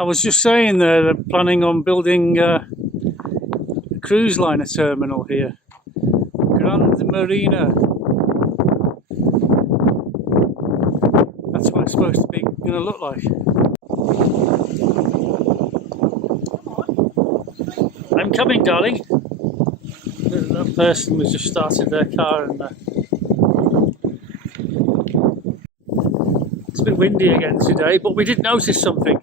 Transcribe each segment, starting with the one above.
I was just saying they're planning on building a cruise liner terminal here. Marina. That's what it's supposed to be going to look like. I'm coming, darling. That person was just started their car and it's a bit windy again today, but we did notice something.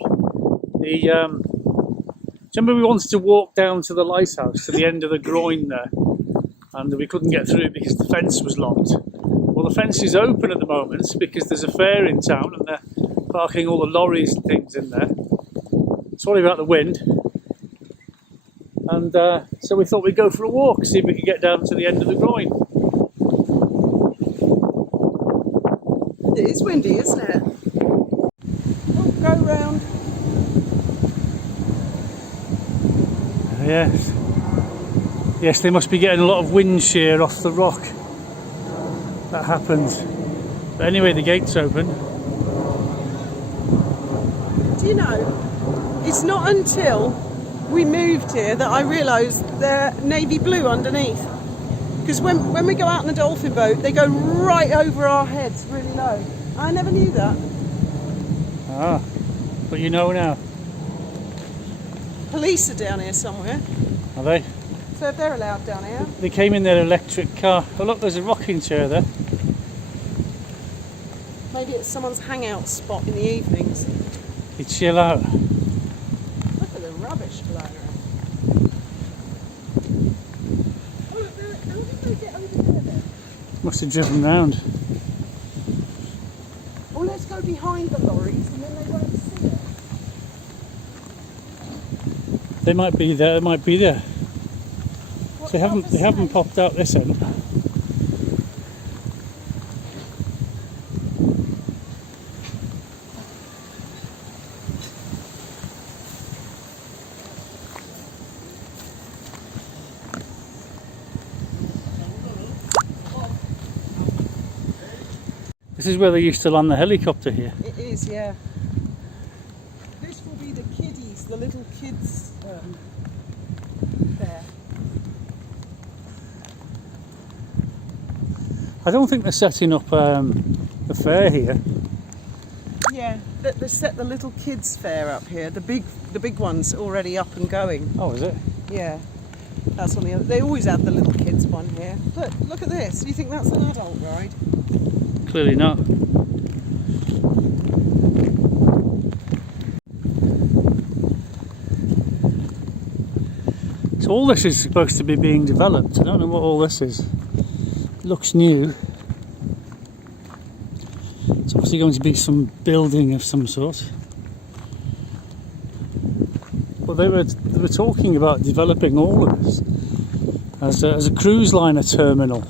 Remember we wanted to walk down to the lighthouse to the end of the groin there, and we couldn't get through because the fence was locked. Well, the fence is open at the moment because there's a fair in town and they're parking all the lorries and things in there. Sorry about the wind. And so we thought we'd go for a walk, see if we could get down to the end of the groin. It is windy, isn't it? Oh, go round. Yes. Yes, they must be getting a lot of wind shear off the rock. That happens. But anyway, the gate's open. Do you know, it's not until we moved here that I realised they're navy blue underneath. Because when we go out in the dolphin boat, they go right over our heads, really low. I never knew that. Ah, but you know now. Police are down here somewhere. Are they? So if they're allowed down here. They came in their electric car. Oh look, there's a rocking chair there. Maybe it's someone's hangout spot in the evenings. You chill out. Look at the rubbish flying around. Oh look, how did they get over there then? Must have driven round. Oh, let's go behind the lorries and then they won't see it. They might be there, they might be there. What They haven't popped out this end. This is where they used to land the helicopter here. It is, yeah. This will be the kiddies, the little kids there. I don't think they're setting up a fair here. Yeah, they set the little kids fair up here. The big one's already up and going. Oh, is it? Yeah, that's on the other. They always have the little kids one here. Look at this. Do you think that's an adult ride? Clearly not. So all this is supposed to be being developed. I don't know what all this is. It looks new. It's obviously going to be some building of some sort. But they were talking about developing all of this as a cruise liner terminal.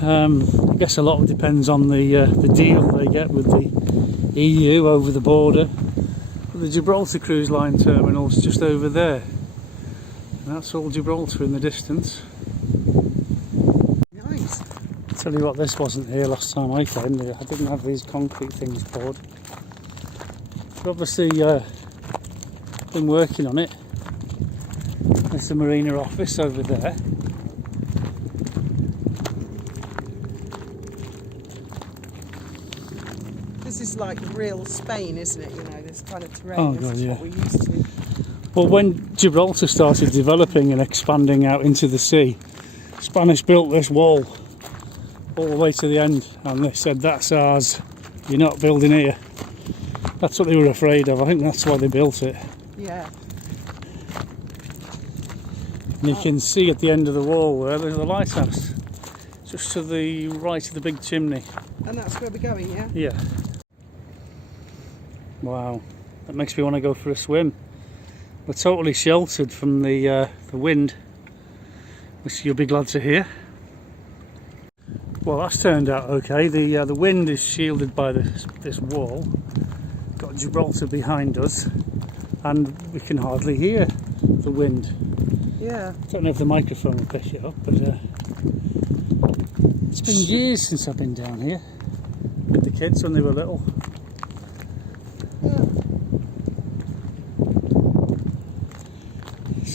I guess a lot depends on the deal they get with the EU over the border. But the Gibraltar cruise line terminal's just over there. And that's all Gibraltar in the distance. Nice. I'll tell you what, this wasn't here last time I came. I didn't have these concrete things poured. But obviously been working on it. There's the Marina office over there. This is like real Spain, isn't it? You know, this kind of terrain. Oh, this God, is yeah. what we're used to. Well, when Gibraltar started developing and expanding out into the sea, Spanish built this wall all the way to the end, and they said, that's ours, you're not building here. That's what they were afraid of. I think that's why they built it. Yeah. And you can see at the end of the wall there's a lighthouse, just to the right of the big chimney. And that's where we're going, yeah? Yeah. Wow, that makes me want to go for a swim. We're totally sheltered from the wind, which you'll be glad to hear. Well, that's turned out okay. The wind is shielded by this wall. Got Gibraltar behind us, and we can hardly hear the wind. Yeah. Don't know if the microphone will pick it up, but it's been years since I've been down here with the kids when they were little. Yeah.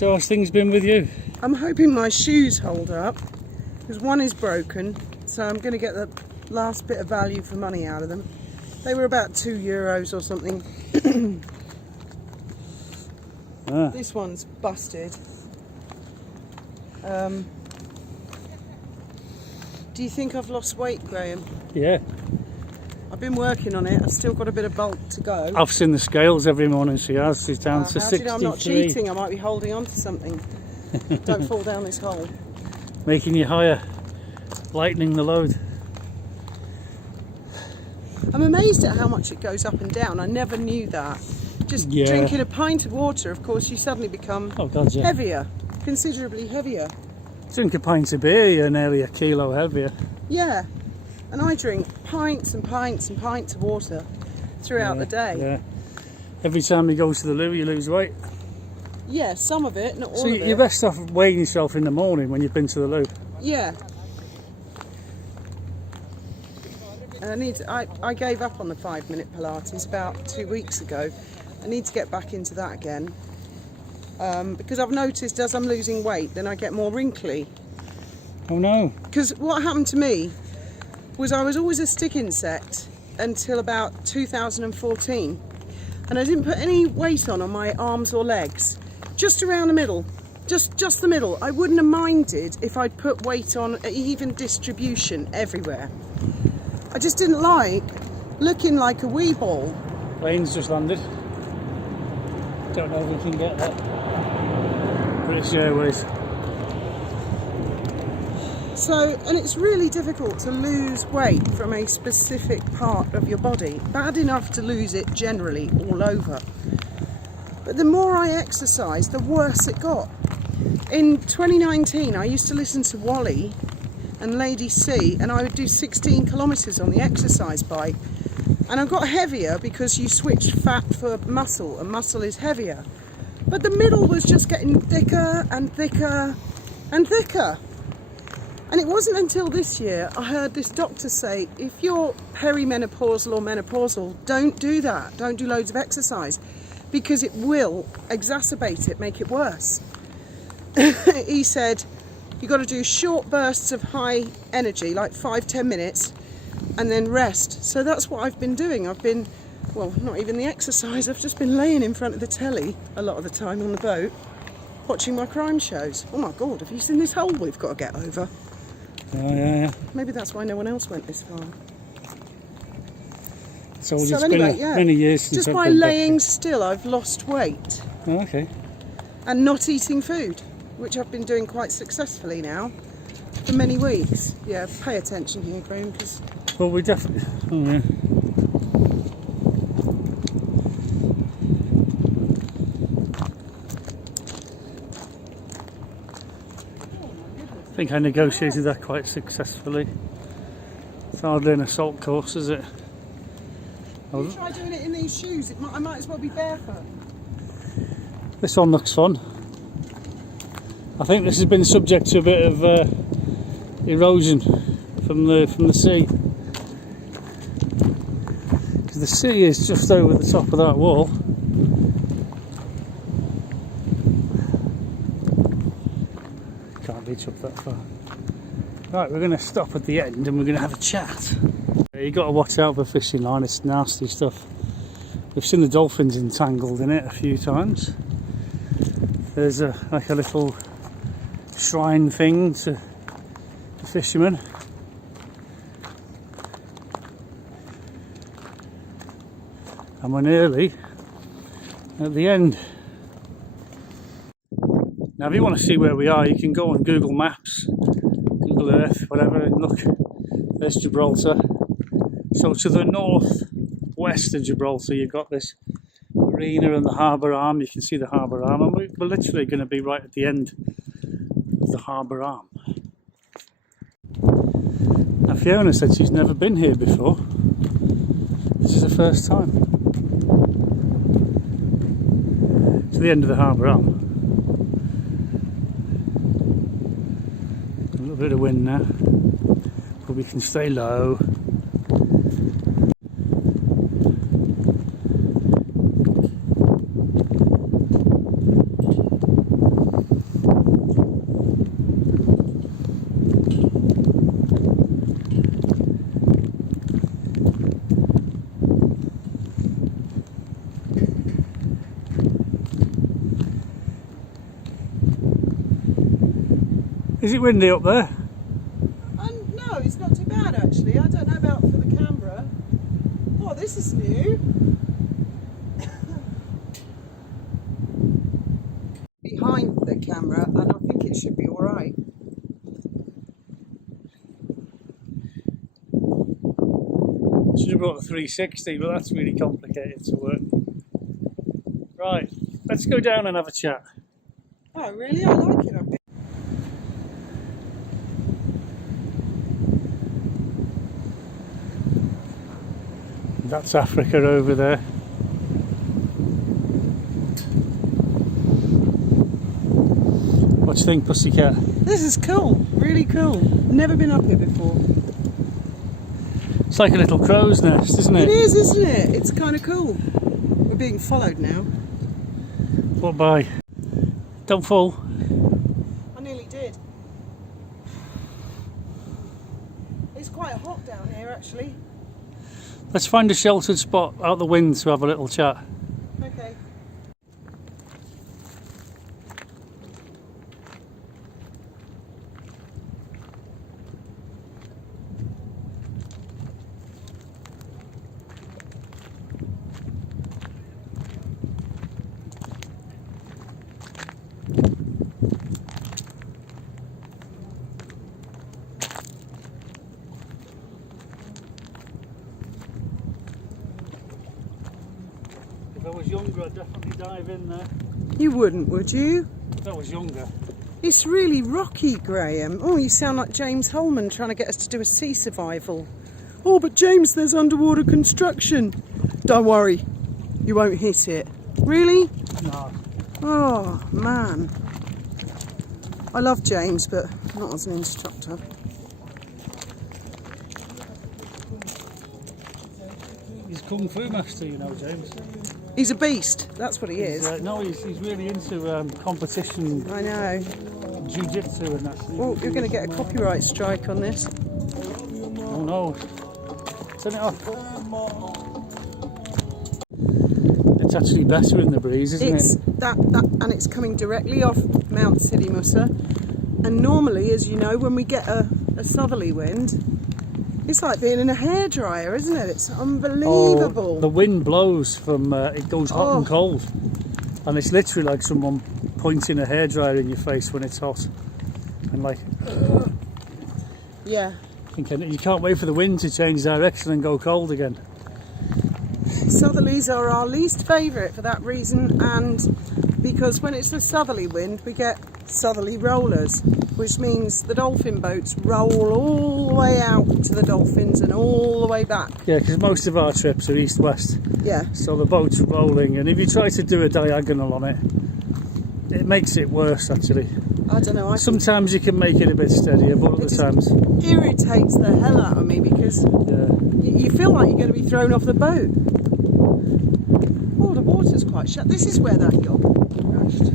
So how's things been with you? I'm hoping my shoes hold up, because one is broken, so I'm going to get the last bit of value for money out of them. They were about €2 or something. This one's busted. Do you think I've lost weight, Graham? Yeah. I've been working on it. I've still got a bit of bulk to go. I've seen the scales every morning. She has. She's down to 63. How do you know I'm not cheating? I might be holding on to something. Don't fall down this hole. Making you higher, lightening the load. I'm amazed at how much it goes up and down. I never knew that. Just drinking a pint of water, of course, you suddenly become heavier, considerably heavier. Drink a pint of beer, you're nearly a kilo heavier. Yeah, and I drink pints and pints and pints of water throughout the day. Yeah. Every time you go to the loo, you lose weight. Yeah, some of it, not all so of it. you're best off weighing yourself in the morning when you've been to the loo. Yeah. And I gave up on the 5-minute Pilates about 2 weeks ago. I need to get back into that again. Because I've noticed as I'm losing weight, then I get more wrinkly. Oh no. Because what happened to me was I was always a stick insect until about 2014. And I didn't put any weight on my arms or legs. Just around the middle. Just the middle. I wouldn't have minded if I'd put weight on even distribution everywhere. I just didn't like looking like a wee ball. Plane's just landed. Don't know if we can get that. British Airways. So, and it's really difficult to lose weight from a specific part of your body. Bad enough to lose it generally all over. But the more I exercised, the worse it got. In 2019, I used to listen to Wally and Lady C, and I would do 16 kilometres on the exercise bike. And I got heavier because you switch fat for muscle, and muscle is heavier. But the middle was just getting thicker and thicker and thicker. And it wasn't until this year I heard this doctor say, if you're perimenopausal or menopausal, don't do that. Don't do loads of exercise, because it will exacerbate it, make it worse. He said, you've got to do short bursts of high energy, like 5-10 minutes, and then rest. So that's what I've been doing. I've been, well, not even the exercise, I've just been laying in front of the telly a lot of the time on the boat, watching my crime shows. Oh my God, have you seen this hole we've got to get over? Oh yeah. Maybe that's why no one else went this far. So it's been many years since just by laying still, I've lost weight. Oh, okay. And not eating food, which I've been doing quite successfully now for many weeks. Yeah, pay attention here, Graham, because... Well, we definitely... Oh, yeah. I think I negotiated that quite successfully. It's hardly an assault course, is it? You try doing it in these shoes, I might as well be barefoot. This one looks fun. I think this has been subject to a bit of erosion from the sea. Because the sea is just over the top of that wall. Can't reach up that far. Right, we're going to stop at the end and we're going to have a chat. You've got to watch out for fishing line, it's nasty stuff. We've seen the dolphins entangled in it a few times. There's like a little shrine thing to the fishermen. And we're nearly at the end. Now if you want to see where we are, you can go on Google Maps, Google Earth, whatever, and look. There's Gibraltar. So to the north-west of Gibraltar, you've got this marina and the harbour arm. You can see the harbour arm, and we're literally going to be right at the end of the harbour arm. Now Fiona said she's never been here before. This is the first time. To the end of the harbour arm. A little bit of wind now, but we can stay low. Is it windy up there? No, it's not too bad actually. I don't know about for the camera. Oh, this is new. Behind the camera, and I think it should be all right. Should have brought a 360, but that's really complicated to work. Right, let's go down and have a chat. Oh, really? I like it up here. That's Africa over there. What do you think, Pussycat? This is cool, really cool. Never been up here before. It's like a little crow's nest, isn't it? It is, isn't it? It's kind of cool. We're being followed now. What by? Don't fall. I nearly did. It's quite hot down here, actually. Let's find a sheltered spot out the wind to have a little chat. Okay. If I was younger, I'd definitely dive in there. You wouldn't, would you? If I was younger. It's really rocky, Graham. Oh, you sound like James Holman trying to get us to do a sea survival. Oh, but James, there's underwater construction. Don't worry, you won't hit it. Really? No. Oh, man. I love James, but not as an instructor. He's Kung Fu master, you know, James. He's a beast, that's what he is. No, he's really into competition, I know. jiu-jitsu and that. Oh, you're going to get a copyright strike on this. Oh no. Turn it off. It's actually better in the breeze, isn't It's it? that, and it's coming directly off Mount Sidimusa. And normally, as you know, when we get a southerly wind, it's like being in a hairdryer, isn't it? It's unbelievable. Oh, the wind blows from, it goes hot and cold. And it's literally like someone pointing a hairdryer in your face when it's hot. And like, yeah. thinking you can't wait for the wind to change direction and go cold again. Southerlies are our least favourite for that reason, and because when it's a southerly wind we get southerly rollers, which means the dolphin boats roll all the way out to the dolphins and all the way back. Yeah, because most of our trips are east-west. Yeah. So the boat's rolling, and if you try to do a diagonal on it, it makes it worse actually. I don't know. Sometimes you can make it a bit steadier, but other times it irritates the hell out of me because you feel like you're going to be thrown off the boat. Oh, the water's quite shallow. This is where that yacht crashed.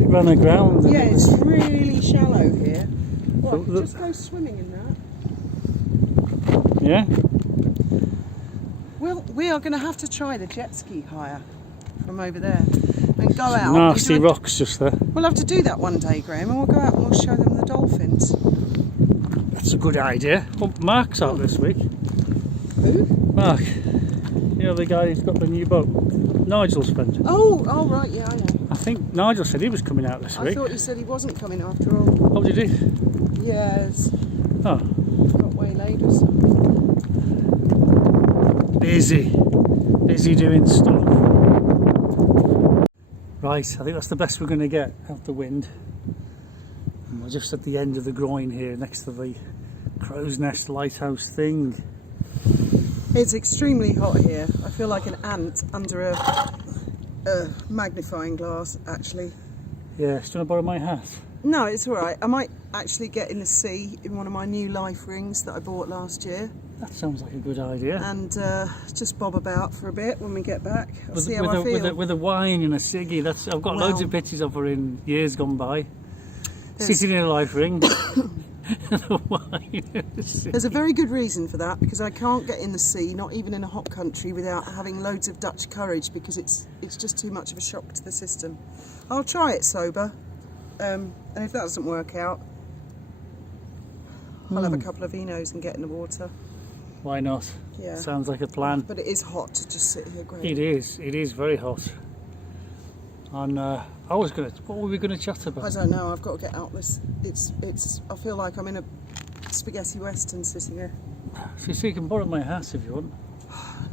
it ran aground. Yeah, it's really shallow here. Well, I could Look. just go swimming in that. Yeah. Well, we are going to have to try the jet ski hire from over there and go out. Nasty rocks just there. We'll have to do that one day, Graham, and we'll go out and we'll show them the dolphins. That's a good idea. Well, Mark's out this week. Who? Mark. You know the guy who's got the new boat? Nigel's friend. Oh, right, yeah, I know. I think Nigel said he was coming out this I week. thought you said he wasn't coming after all. Oh, did he? Yes. Oh. Got waylaid or something. Busy doing stuff. Right, I think that's the best we're going to get out the wind. And we're just at the end of the groin here, next to the crow's nest lighthouse thing. It's extremely hot here. I feel like an ant under a magnifying glass, actually. Yeah, do you want to borrow my hat? No, it's all right. I might actually get in the sea in one of my new life rings that I bought last year. That sounds like a good idea. And just bob about for a bit when we get back. I'll see how I feel. With a wine and a ciggy. I've got loads of pictures of her in years gone by. Sitting in a life ring. There's a very good reason for that, because I can't get in the sea, not even in a hot country, without having loads of Dutch courage, because it's just too much of a shock to the system. I'll try it sober, and if that doesn't work out, I'll have a couple of vinos and get in the water. Why not? Yeah. Sounds like a plan. But it is hot to just sit here, Greg. It is very hot. And what were we going to chat about? I don't know, I've got to get out this. I feel like I'm in a spaghetti western sitting here. So you can borrow my hat if you want.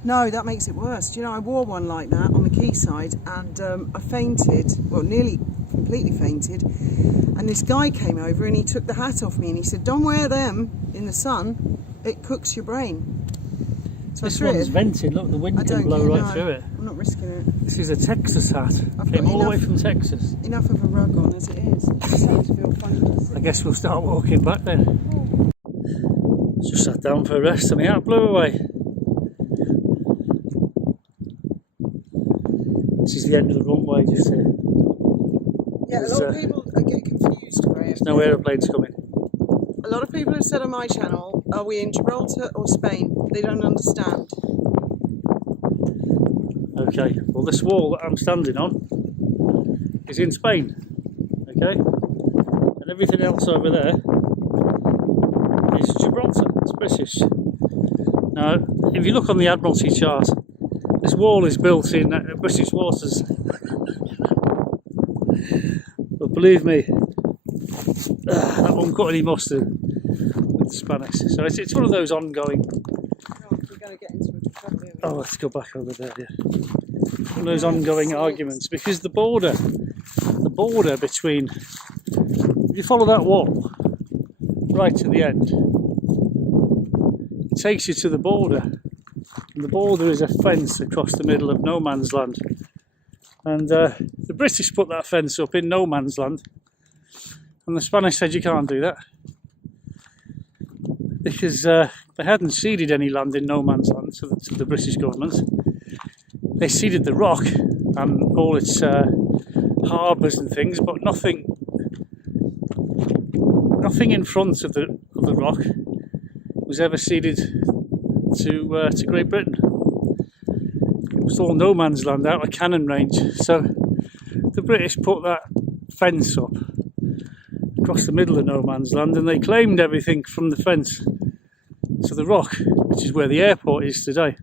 No, that makes it worse. Do you know, I wore one like that on the quayside and I fainted, well, nearly completely fainted. And this guy came over and he took the hat off me and he said, don't wear them in the sun, it cooks your brain. So this one's vented, look, the wind can blow right through it. I'm not risking it. This is a Texas hat. I've Came got all the way from Texas. Enough of a rug on as it is. It starts to feel funny. I guess we'll start walking back then. Just sat down for a rest and the hat blew away. This is the end of the runway just here. Yeah, a lot of people get confused, Graham. There's no aeroplanes coming. A lot of people have said on my channel, are we in Gibraltar or Spain? They don't understand. Okay, well this wall that I'm standing on is in Spain, okay? And everything else over there is Gibraltar, it's British. Now, if you look on the Admiralty chart, this wall is built in British waters. But believe me, that won't cut any mustard with the Spanish. So it's one of those ongoing... We're going to get into a trouble here. Oh, let's go back over there, yeah. One of those ongoing arguments, because the border between... If you follow that wall right to the end, it takes you to the border. And the border is a fence across the middle of no man's land. And the British put that fence up in no man's land. And the Spanish said you can't do that. Because they hadn't ceded any land in no man's land to the British government. They ceded the rock and all its harbours and things, but nothing in front of the rock was ever ceded to Great Britain. It was all no man's land out of cannon range. So the British put that fence up across the middle of no man's land, and they claimed everything from the fence to the rock, which is where the airport is today.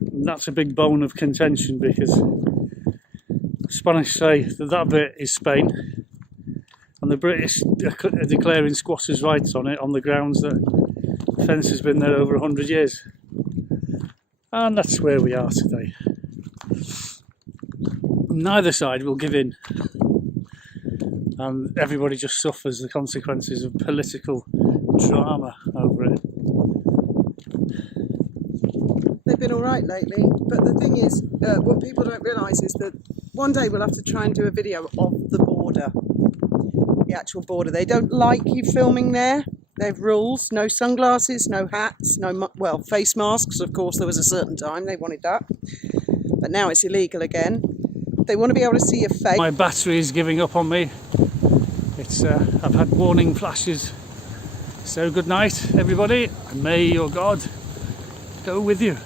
And that's a big bone of contention, because the Spanish say that bit is Spain, and the British are declaring squatters' rights on it on the grounds that the fence has been there over 100 years. And that's where we are today. Neither side will give in. And everybody just suffers the consequences of political drama over it. They've been alright lately, but the thing is, what people don't realise is that one day we'll have to try and do a video of the border. The actual border. They don't like you filming there. They have rules, no sunglasses, no hats, well, face masks, of course, there was a certain time they wanted that. But now it's illegal again. They want to be able to see your face. My battery is giving up on me. I've had warning flashes. So good night, everybody, and may your God go with you.